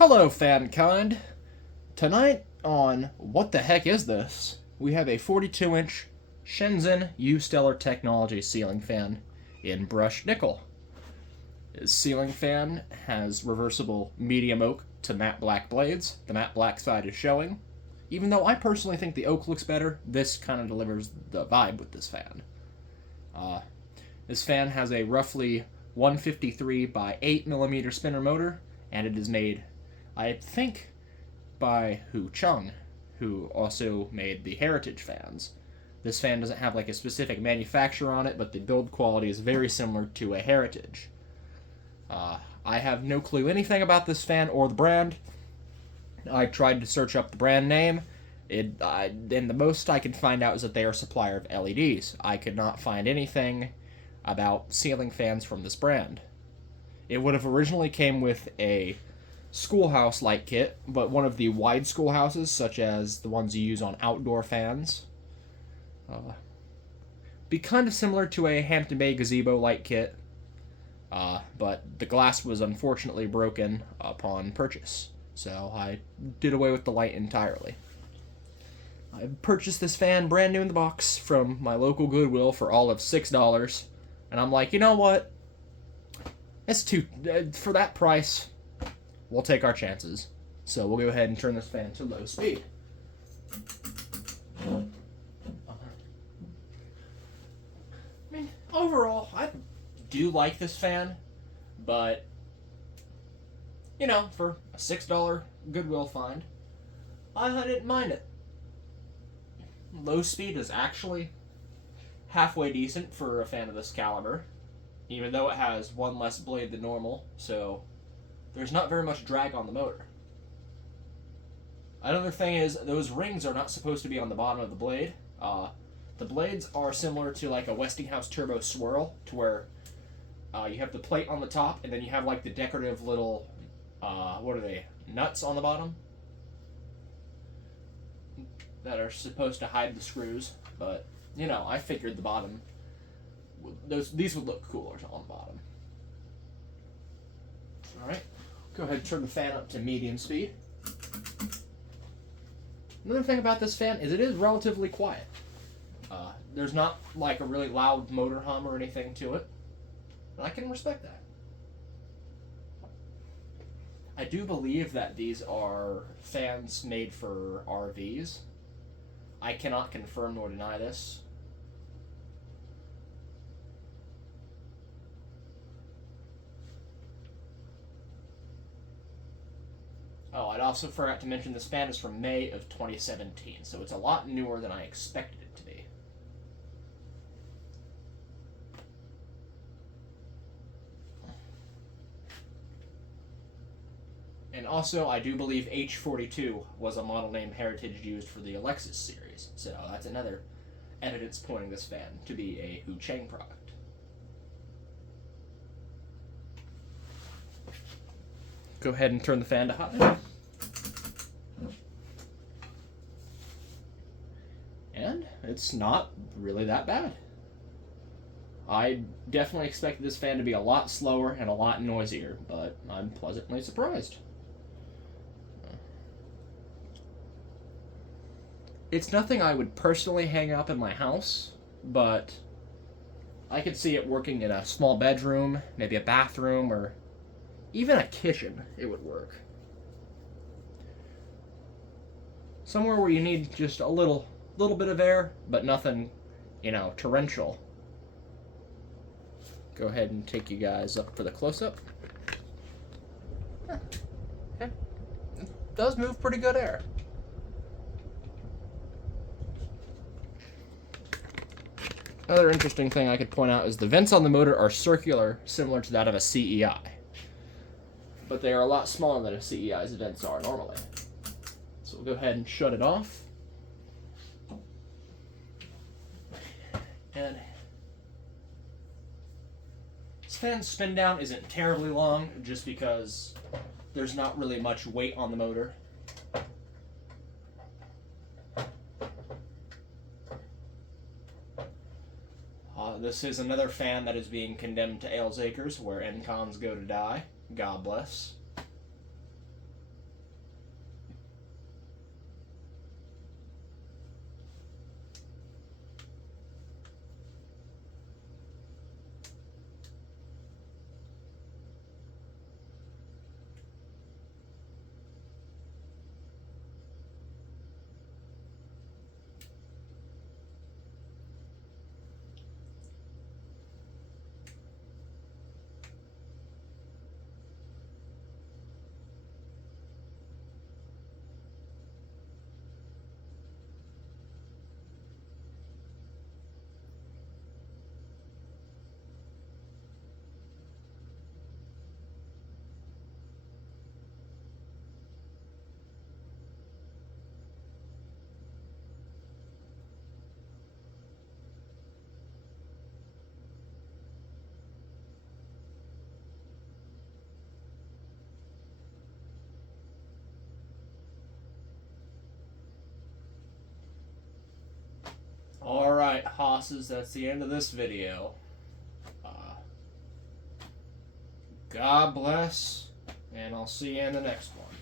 Hello, fankind. Tonight on What the Heck Is This? We have a 42-inch Shenzhen Ustellar technology ceiling fan in brushed nickel. This ceiling fan has reversible medium oak to matte black blades. The matte black side is showing. Even though I personally think the oak looks better, this kind of delivers the vibe with this fan. This fan has a roughly 153 by 8 millimeter spinner motor, and it is made, I think, by Hu Chung, who also made the Heritage fans. This fan doesn't have like a specific manufacturer on it, but the build quality is very similar to a Heritage. I have no clue anything about this fan or the brand. I tried to search up the brand name. And the most I could find out is that they are a supplier of LEDs. I could not find anything about ceiling fans from this brand. It would have originally came with a schoolhouse light kit, but one of the wide schoolhouses, such as the ones you use on outdoor fans, be kind of similar to a Hampton Bay gazebo light kit, but the glass was unfortunately broken upon purchase, so I did away with the light entirely. I purchased this fan brand new in the box from my local Goodwill for all of $6, and I'm like, you know what? It's too for that price. We'll take our chances. So we'll go ahead and turn this fan to low speed. I mean, overall, I do like this fan, but you know, for a $6 Goodwill find, I didn't mind it. Low speed is actually halfway decent for a fan of this caliber, even though it has one less blade than normal, so there's not very much drag on the motor. Another thing is, those rings are not supposed to be on the bottom of the blade. The blades are similar to like a Westinghouse Turbo Swirl, to where you have the plate on the top, and then you have like the decorative little, what are they, nuts on the bottom? That are supposed to hide the screws, but you know, I figured the bottom, these would look cooler on the bottom. Alright, go ahead and turn the fan up to medium speed. Another thing about this fan is it is relatively quiet. There's not like a really loud motor hum or anything to it, and I can respect that. I do believe that these are fans made for RVs. I cannot confirm nor deny this. Oh, I'd also forgot to mention this fan is from May of 2017, so it's a lot newer than I expected it to be. And also, I do believe H42 was a model name Heritage used for the Alexis series, so that's another evidence pointing this fan to be a Hu Chang product. Go ahead and turn the fan to hot now. And it's not really that bad. I definitely expected this fan to be a lot slower and a lot noisier, but I'm pleasantly surprised. It's nothing I would personally hang up in my house, but I could see it working in a small bedroom, maybe a bathroom, or even a kitchen. It would work. Somewhere where you need just a little bit of air, but nothing, you know, torrential. Go ahead and take you guys up for the close-up. Okay. It does move pretty good air. Another interesting thing I could point out is the vents on the motor are circular, similar to that of a CEI. But they are a lot smaller than a CEI's vents are normally. So we'll go ahead and shut it off. And this fan's spin down isn't terribly long, just because there's not really much weight on the motor. This is another fan that is being condemned to Ales Acres, where NCONs go to die. God bless. Alright, hosses, that's the end of this video. God bless, and I'll see you in the next one.